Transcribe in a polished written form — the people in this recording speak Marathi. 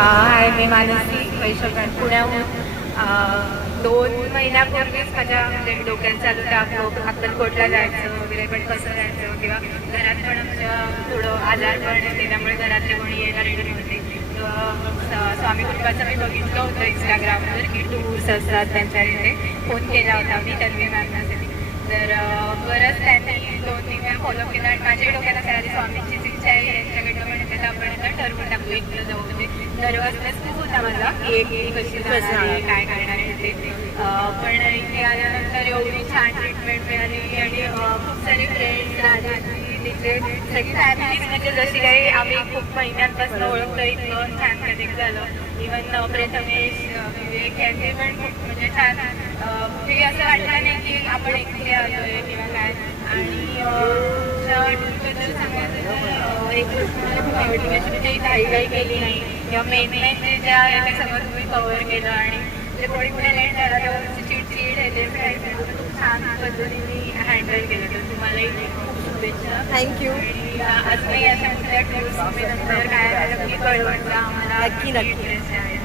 हाय, मी मानसी वैशोगण पुण्याहून. 2 महिन्यापूर्वीच माझ्या म्हणजे डोक्यात चालू होतं अक्कलकोटला जायचं वगैरे, पण कसं जायचं किंवा घरात पण आमच्या थोडं आजारपण येते, त्यामुळे घरातले कोणी यायला रेडी नव्हते. स्वामी कृपाचं मी बघितलं होतं इंस्टाग्रामवर की टूर्स असतात त्यांच्या इथे. फोन केला होता मी तन्वी मॅमसाठी. तर बरंच त्यांनी 2-3 वेळा फॉलो केला आणि माझ्या डोक्यात असं आधी स्वामींचीच इच्छा आहे यांच्याकडनं, पण त्याला आपण आता ठरवून टाकू एकटं जाऊ. म्हणजे दरवाजलाच खूप होता माझा की एकटी कशी जाणार आहे, काय करणार आहे ते. पण इथे आल्यानंतर एवढी छान ट्रीटमेंट मिळाली आणि खूप सारे फ्रेंड्स राहतात तिथे, सगळी फॅमिलीज म्हणजे जशी काही आम्ही खूप महिन्यांपासून ओळखतो इतकं छान कनेक्ट झालं. इवन प्रथमेश, विवेक यांचे पण खूप म्हणजे छान. कुठेही असं वाटलं नाही की आपण एकटे आलोय किंवा काय. आणि तुमच्या टूरबद्दल सांगायचं तर एक गोष्ट मला खूप आवडली म्हणजे घाई केली नाही किंवा मेन जे ज्या याने सगळं तुम्ही कव्हर केलं आणि म्हणजे कोणी पुढे लेट झाला तेव्हा चिडचिड येते खूप छान पद्धतीने हँडल केलं. तर तुम्हालाही खूप शुभेच्छा. थँक्यू. अजूनही अशा कुठल्या टूर्स तुम्ही नंतर काय झालं की कळवण आम्हाला नक्की. इंटरेस्ट आहे.